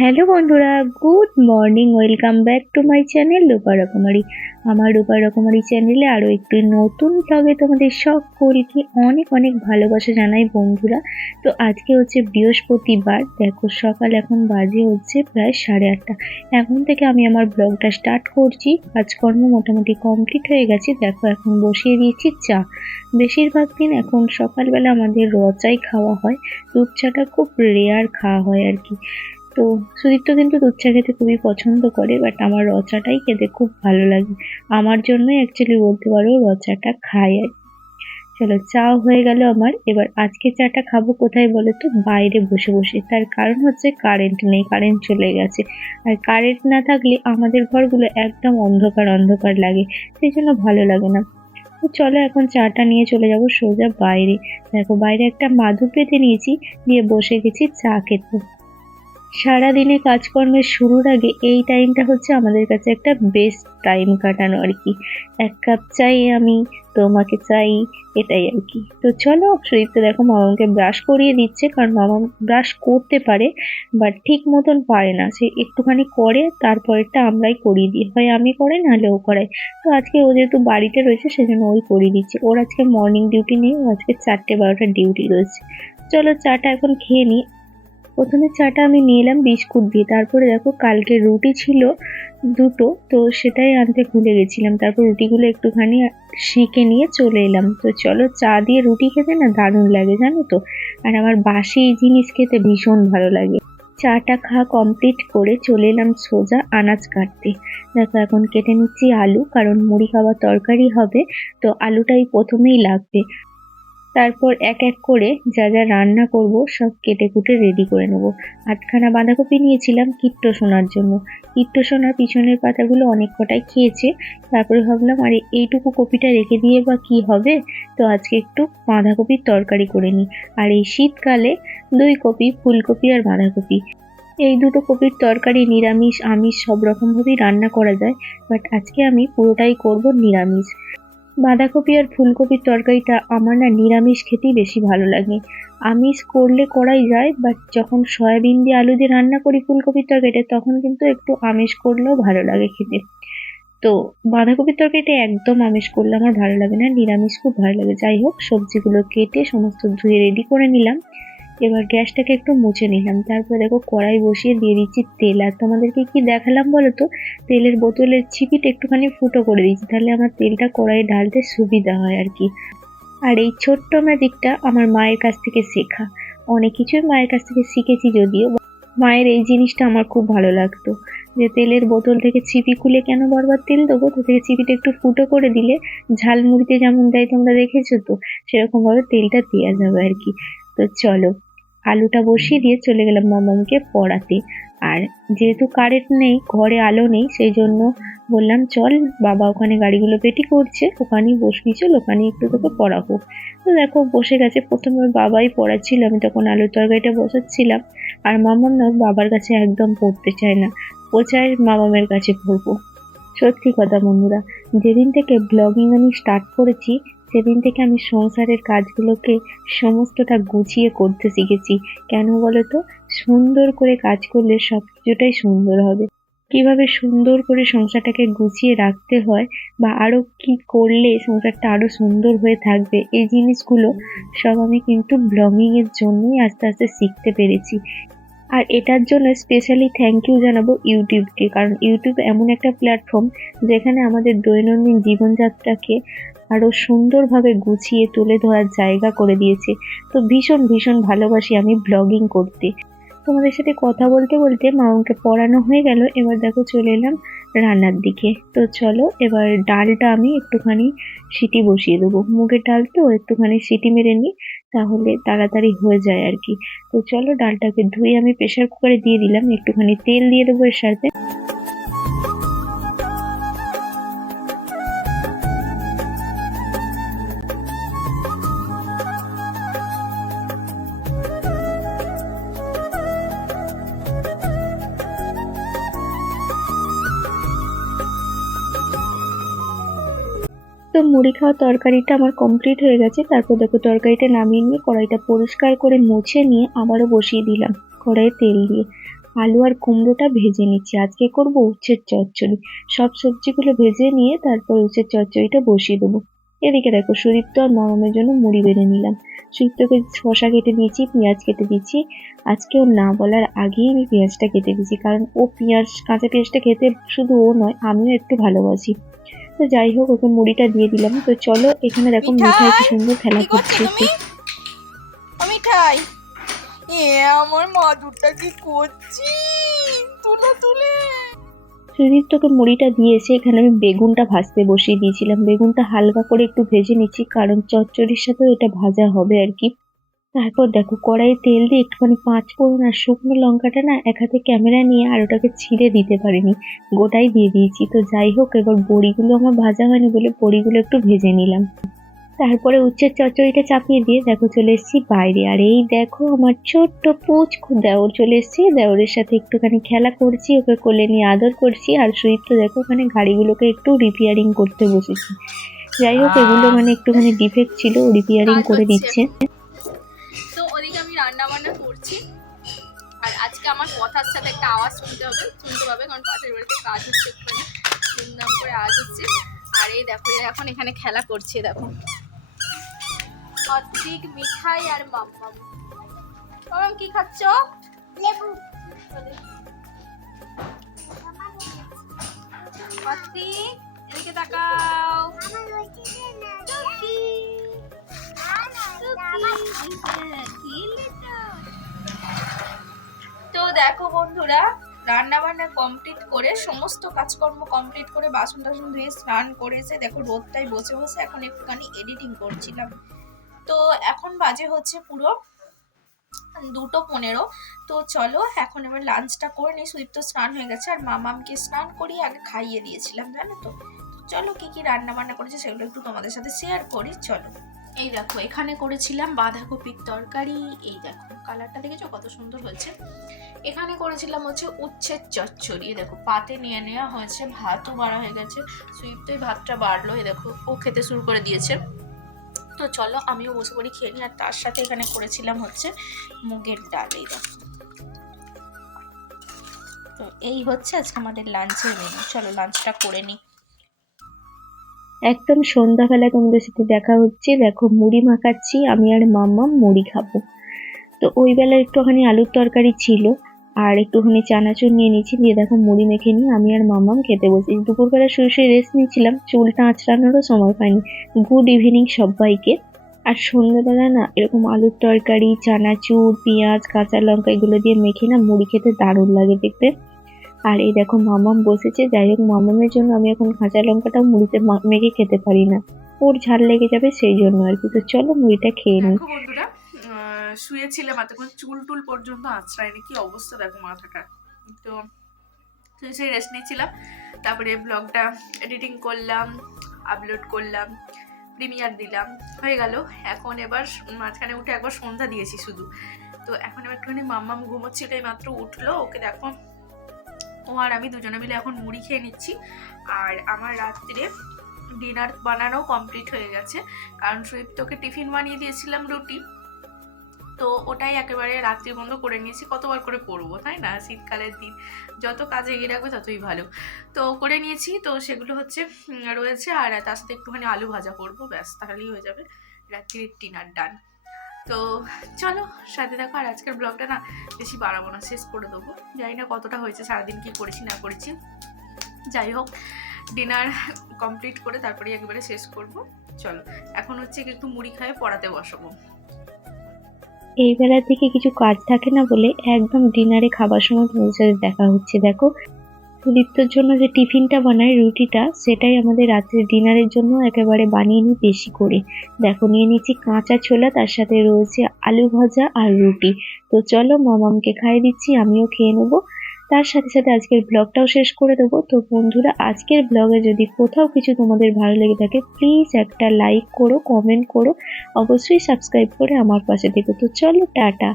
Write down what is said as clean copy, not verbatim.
Hello বন্ধুরা, good morning. Welcome back to my channel Rupa Rokomari. আমার রূপা রকমারি চ্যানেলে আরও একটি নতুন ব্লগে তোমাদের সকলকে অনেক অনেক ভালোবাসা জানাই বন্ধুরা। তো আজকে হচ্ছে বৃহস্পতিবার। দেখো সকাল এখন বাজে হচ্ছে প্রায় 8:30। এখন থেকে আমি আমার ব্লগটা স্টার্ট করছি। কাজকর্ম মোটামুটি কমপ্লিট হয়ে গেছে। দেখো এখন বসিয়ে দিয়েছি চা। বেশিরভাগ দিন এখন সকালবেলা আমাদের চাই খাওয়া হয়। দুধ চাটা খুব রেয়ার খাওয়া হয় আর কি। তো সুদীপ্ত কিন্তু দুধ চা খেতে খুবই পছন্দ করে, বাট আমার র চাটাই খেতে খুব ভালো লাগে। আমার জন্যই অ্যাকচুয়ালি বলতে পারো র চাটা খাই আর কি। চলো চা হয়ে গেল আমার। এবার আজকে চাটা খাবো কোথায় বলো তো? বাইরে বসে বসে। তার কারণ হচ্ছে কারেন্ট নেই, কারেন্ট চলে গেছে। আর কারেন্ট না থাকলে আমাদের ঘরগুলো একদম অন্ধকার অন্ধকার লাগে, সেই জন্য ভালো লাগে না। তো চলো এখন চাটা নিয়ে চলে যাব সোজা বাইরে। দেখো বাইরে একটা মাদুর পেতে নিয়েছি, দিয়ে বসে গেছি চা খেতে। সারাদিনে কাজকর্মের শুরুর আগে এই টাইমটা হচ্ছে আমাদের কাছে একটা বেস্ট টাইম কাটানো আর কি। এক কাপ চাই আমি, তোমাকে চাই, এটাই আর কি। তো চলো সুদীপ্ত দেখো মামাকে ব্রাশ করিয়ে দিচ্ছে, কারণ মামা ব্রাশ করতে পারে বাট ঠিক মতন পারে না। সে একটুখানি করে, তারপরেরটা আমরাই করিয়ে দিই, হয় আমি করে নাহলে ও করাই। তো আজকে ও যেহেতু বাড়িতে রয়েছে সেজন্য ওই করিয়ে দিচ্ছে। ওর আজকে মর্নিং ডিউটি নেই, ও আজকে 4টে-12টা ডিউটি রয়েছে। চলো চাটা এখন খেয়ে নিই। প্রথমে চাটা আমি নিয়ে এলাম বিস্কুট দিয়ে। তারপরে দেখো কালকে রুটি ছিল দুটো, তো সেটাই আনতে ভুলে গেছিলাম। তারপর রুটিগুলো একটুখানি সেঁকে নিয়ে চলে এলাম। তো চলো চা দিয়ে রুটি খেতে না দারুণ লাগে জানো তো। আর আমার বাসি জিনিস খেতে ভীষণ ভালো লাগে। চাটা খাওয়া কমপ্লিট করে চলে এলাম সোজা আনাজ কাটতে। দেখো এখন কেটে নিচ্ছি আলু, কারণ মুড়ি খাওয়া তরকারি হবে, তো আলুটাই প্রথমেই লাগবে। তারপর এক এক করে যা যা রান্না করব সব কেটে কুটে রেডি করে নেব। 8খানা বাঁধাকপি নিয়েছিলাম কিট্টো সোনার জন্য। কিট্টো সোনার পিছনের পাতাগুলো অনেক কটাই খেয়েছে। তারপরে ভাবলাম আরে এইটুকু কপিটা রেখে দিয়ে বা কি হবে, তো আজকে একটু বাঁধাকপির তরকারি করে নিই। আর এই শীতকালে 2 কপি, ফুলকপি আর বাঁধাকপি, এই দুটো কপির তরকারি নিরামিষ আমিষ সব রকমভাবেই রান্না করা যায়, বাট আজকে আমি পুরোটাই করব নিরামিষ। বাঁধাকপি আর ফুলকপির তরকারিটা আমার না নিরামিষ খেতেই বেশি ভালো লাগে। আমিষ করলে করাই যায়, বাট যখন সয়াবিন দিয়ে আলু দিয়ে রান্না করি ফুলকপির তরকারিটা, তখন কিন্তু একটু আমিষ করলেও ভালো লাগে খেতে। তো বাঁধাকপির তরকারিটা একদম আমিষ করলে আমার ভালো লাগে না, নিরামিষ খুব ভালো লাগে। যাই হোক, সবজিগুলো কেটে সমস্ত ধুয়ে রেডি করে নিলাম। এবার গ্যাসটাকে একটু মুছে নিলাম। তারপর দেখো কড়াই বসিয়ে দিয়ে দিচ্ছি তেল। আর তোমাদেরকে কি দেখালাম বলো তো? তেলের বোতলের ছিপিটা একটুখানি ফুটো করে দিচ্ছি, তাহলে আমার তেলটা কড়াইয়ে ঢালতে সুবিধা হয় আর কি। আর এই ছোট্ট ম্যাজিকটা আমার মায়ের কাছ থেকে শেখা। অনেক কিছুই মায়ের কাছ থেকে শিখেছি যদিও, মায়ের এই জিনিসটা আমার খুব ভালো লাগতো, যে তেলের বোতল থেকে ছিপি খুলে কেন বারবার তেল দেবো, তো থেকে ছিপিটা একটু ফুটো করে দিলে ঝালমুড়িতে যেমন দেয় তোমরা দেখেছো তো, সেরকম ভাবে তেলটা দেওয়া যাবে আর কি। তো চলো আলুটা বসিয়ে দিয়ে চলে গেলাম মামাকে পড়াতে। আর যেহেতু কারেন্ট নেই, ঘরে আলো নেই, সেই জন্য বললাম চল বাবা ওখানে গাড়িগুলো পেটি করছে, ওখানেই বসবি, চল ওখানে একটু তোকে পড়াবো। তো দেখো বসে গেছে। প্রথমে বাবাই পড়াচ্ছিল, আমি তখন আলুর তরকারিটা বসাচ্ছিলাম। আর মামাম না বাবার কাছে একদম পড়তে চায় না, ও চায় মামামের কাছে পড়বো। সত্যি কথা বন্ধুরা, যেদিন থেকে ব্লগিং আমি স্টার্ট করেছি সেদিন থেকে আমি সংসারের কাজগুলোকে সমস্তটা গুছিয়ে করতে শিখেছি। কেন বলো তো? সুন্দর করে কাজ করলে সব কিছুটাই সুন্দর হবে। কিভাবে সুন্দর করে সংসারটাকে গুছিয়ে রাখতে হয়, বা আরো কি করলে সংসারটা আরো সুন্দর হয়ে থাকবে, এই জিনিসগুলো সব আমি কিন্তু ব্লগিং এর জন্যই আস্তে আস্তে শিখতে পেরেছি। আর এটার জন্য স্পেশালি থ্যাংক ইউ জানাবো ইউটিউবকে, কারণ ইউটিউব এমন একটা প্ল্যাটফর্ম যেখানে আমাদের দৈনন্দিন জীবনযাত্রাকে আরো সুন্দরভাবে গুছিয়ে তুলে ধরার জায়গা করে দিয়েছে। তো ভীষণ ভীষণ ভালোবাসি আমি ব্লগিং করতে। তোমাদের সাথে কথা বলতে বলতে মামাকে পড়ানো হয়ে গেল। এবার দেখো চলে এলাম রান্নার দিকে। তো চলো এবার ডালটা আমি একটুখানি সিটি বসিয়ে দেবো। মুগের ডাল তো একটুখানি সিটি মেরে নিই, তাহলে তাড়াতাড়ি হয়ে যায় আর কি। তো চলো ডালটাকে ধুয়ে আমি প্রেসার কুকারে দিয়ে দিলাম। একটুখানি তেল দিয়ে দেবো এর সাথে। তো মুড়ি খাওয়া তরকারিটা আমার কমপ্লিট হয়ে গেছে। তারপর দেখো তরকারিটা নামিয়ে নিয়ে কড়াইটা পরিষ্কার করে মুছে নিয়ে আবারও বসিয়ে দিলাম কড়াইয়ে তেল দিয়ে। আলু আর কুমড়োটা ভেজে নিচ্ছি। আজকে করব উচ্ছের চচ্চড়ি। সব সবজিগুলো ভেজে নিয়ে তারপর উচ্ছের চচ্চড়িটা বসিয়ে দেবো। এদিকে দেখো সুদীপ্ত আর মামামের জন্য মুড়ি বেড়ে নিলাম। সুদীপ্তকে শসা কেটে দিয়েছি, পেঁয়াজ কেটে দিচ্ছি। আজকে ওর না বলার আগেই আমি পেঁয়াজটা কেটে দিয়েছি, কারণ ও কাঁচা পেঁয়াজটা খেতে শুধু ও নয়, আমিও একটু ভালোবাসি। তো যাই হোক, ওকে মুড়িটা দিয়ে দিলাম। তো চলো, এখানে দেখো মিঠাই কি সুন্দর খেলা করছে। মিঠাই, এ আমার মাদুরটা কি করছি, তুলে সুদীপ্তকে মুড়িটা দিয়েছে। এখানে আমি বেগুনটা ভাজতে বসিয়ে দিয়েছিলাম। বেগুনটা হালকা করে একটু ভেজে নিচ্ছি, কারণ চচ্চড়ির সাথেও এটা ভাজা হবে আর কি। তারপর দেখো কড়াইয়ে তেল দিয়ে একটুখানি পাঁচ ফোড়ন আর শুকনো লঙ্কাটা না এক হাতে ক্যামেরা নিয়ে আর ওটাকে ছিঁড়ে দিতে পারিনি, গোটাই দিয়ে দিয়েছি। তো যাই হোক, এবার বড়িগুলো আমার ভাজা হয়নি বলে বড়িগুলো একটু ভেজে নিলাম। তারপরে উচ্ছের চচ্চড়িটা চাপিয়ে দিয়ে দেখো চলে এসেছি বাইরে। আর এই দেখো আমার ছোট্ট পুচকু দেওর চলে এসেছে। দেওরের সাথে একটুখানি খেলা করছি, ওকে কোলে নিয়ে আদর করছি। আর সুদীপ্ত দেখো ওখানে গাড়িগুলোকে একটু রিপেয়ারিং করতে বসেছি। যাই হোক, এগুলো একটুখানি ডিফেক্ট ছিল, রিপেয়ারিং করে দিচ্ছে। তো ওদিকে আমি রান্না বান্না করছি, আর আজকে আমার কথার সাথে একটা আওয়াজ শুনতে পাবে, কারণ পাশের বাড়িতে কাজ হচ্ছে, একটুখানি ধুমধাম করে আওয়াজ হচ্ছে। আর এই দেখো এখন এখানে খেলা করছে, দেখো অর্ধেক মিঠাই আর মাম্মাম। মাম্মাম কি খাচ্ছ? লেবু। অর্ধেক, এদিকে তাকাও। তো দেখো বন্ধুরা, রান্না বান্না কমপ্লিট করে, সমস্ত কাজকর্ম কমপ্লিট করে, বাসন টাসন ধুয়ে স্নান করেছে, দেখো রোদটাই বসে বসে এখন একটুখানি এডিটিং করছিলাম। তো এখন বাজে হচ্ছে পুরো 2:15। তো চলো এখন এবার লাঞ্চটা করে নিই। সুদীপ্ত স্নান হয়ে গেছে, আর মামামকে স্নান করিয়ে আগে খাইয়ে দিয়েছিলাম, জানো তো। চলো কি কি রান্না বান্না করেছে সেগুলো একটু তোমাদের সাথে শেয়ার করি, চলো। এই দেখো এখানে করেছিলাম বাঁধাকপির তরকারি, এই দেখো কালারটা দেখেছো কত সুন্দর হয়েছে। এখানে করেছিলাম হচ্ছে উচ্ছের চচ্চড়ি, দেখো পাতে নিয়ে নেওয়া হয়েছে, ভাতও বাড়া হয়ে গেছে। সুদীপ্তই ভাতটা বাড়লো, এই দেখো ও খেতে শুরু করে দিয়েছে। তো চলো আমিও বসে পড়ি খেয়ে নিই। আর তার সাথে এখানে করেছিলাম হচ্ছে মুগের ডাল, এই দেখো। তো এই হচ্ছে আজকে আমাদের লাঞ্চের মেনু, চলো লাঞ্চটা করে নিই। একদম সন্ধ্যাবেলা তোমাদের সাথে দেখা হচ্ছে। দেখো মুড়ি মাখাচ্ছি, আমি আর মাম্মাম মুড়ি খাবো। তো ওই বেলা একটুখানি আলুর তরকারি ছিল, আর একটুখানি চানাচুর নিয়ে নিয়েছি, দিয়ে দেখো মুড়ি মেখে নিয়ে আমি আর মাম্মাম খেতে বসেছি। দুপুরবেলা শুয়ে রেস্ট নিয়েছিলাম, চুলটা আঁচড়ানোরও সময় পাইনি। গুড ইভিনিং সবাইকে। আর সন্ধ্যাবেলা না এরকম আলুর তরকারি, চানাচুর, পেঁয়াজ, কাঁচা লঙ্কা এগুলো দিয়ে মেখে না মুড়ি খেতে দারুণ লাগে দেখতে। আর এই দেখো মামাম বসেছে। যাই হোক, মামামের জন্য আমি এখন কাঁচা লঙ্কাটাও মুড়িতে মেখে খেতে পারি না, ওর ঝাল লেগে যাবে সেই জন্য আর কি। তো চলো মুড়িটা খেয়ে নিই। বন্ধুরা, শুয়েছিলাম এতক্ষণ, চুল টুল পর্যন্ত আঁচড়ায়নি, কি অবস্থা দেখো মাথাটা। তো শুয়ে রেস্ট নিচ্ছিলাম, তারপরে ব্লগটা এডিটিং করলাম, আপলোড করলাম, প্রিমিয়ার দিলাম, হয়ে গেল। এখন এবার মাঝখানে উঠে একবার সন্ধ্যা দিয়েছি শুধু। তো এখন এবার একটুখানি মাম্মাম ঘুমোচ্ছিল, এই মাত্র উঠলো, ওকে দেখো ও আর আমি দুজনে মিলে এখন মুড়ি খেয়ে নিচ্ছি। আর আমার রাত্রে ডিনার বানানো কমপ্লিট হয়ে গেছে, কারণ সুদীপ্তকে টিফিন বানিয়ে দিয়েছিলাম রুটি, তো ওটাই একেবারে রাত্রি বন্ধ করে নিয়েছি। কতবার করে করবো, তাই না, শীতকালের দিন যত কাজে এগিয়ে রাখবে ততই ভালো। তো করে নিয়েছি, তো সেগুলো হচ্ছে রয়েছে, আর তার সাথে একটুখানি আলু ভাজা করবো, ব্যাস তাহলেই হয়ে যাবে রাত্রির ডিনার ডান। তো চলো সাথে দেখো। আর আজকের ব্লগটা না বেশি বাড়াবো না, শেষ করে দেবো। জানি না কতটা হয়েছে, সারাদিন কি করেছি না করেছি। যাই হোক, ডিনার কমপ্লিট করে তারপরে একবারে শেষ করব। চলো এখন হচ্ছে একটু মুড়ি খাইয়ে পড়াতে বসাবো। এই বেলার দিকে কিছু কাজ থাকে না বলে একদম ডিনারে খাবার সময় তোমাদের সাথে দেখা হচ্ছে। দেখো সুদীপ্তর জন্য যে টিফিনটা বানাই, রুটিটা, সেটাই আমাদের রাত্রে ডিনারের জন্য একেবারে বানিয়ে নিই বেশি করে। দেখো নিয়ে নিচ্ছি কাঁচা ছোলা, তার সাথে রয়েছে আলু ভাজা আর রুটি। তো চলো মামামকে খাইয়ে দিচ্ছি, আমিও খেয়ে নেবো। তার সাথে সাথে আজকের ব্লগটাও শেষ করে দেবো। তো বন্ধুরা, আজকের ব্লগে যদি কোথাও কিছু তোমাদের ভালো লেগে থাকে, প্লিজ একটা লাইক করো, কমেন্ট করো, অবশ্যই সাবস্ক্রাইব করে আমার পাশে থেকো। তো চলো টাটা।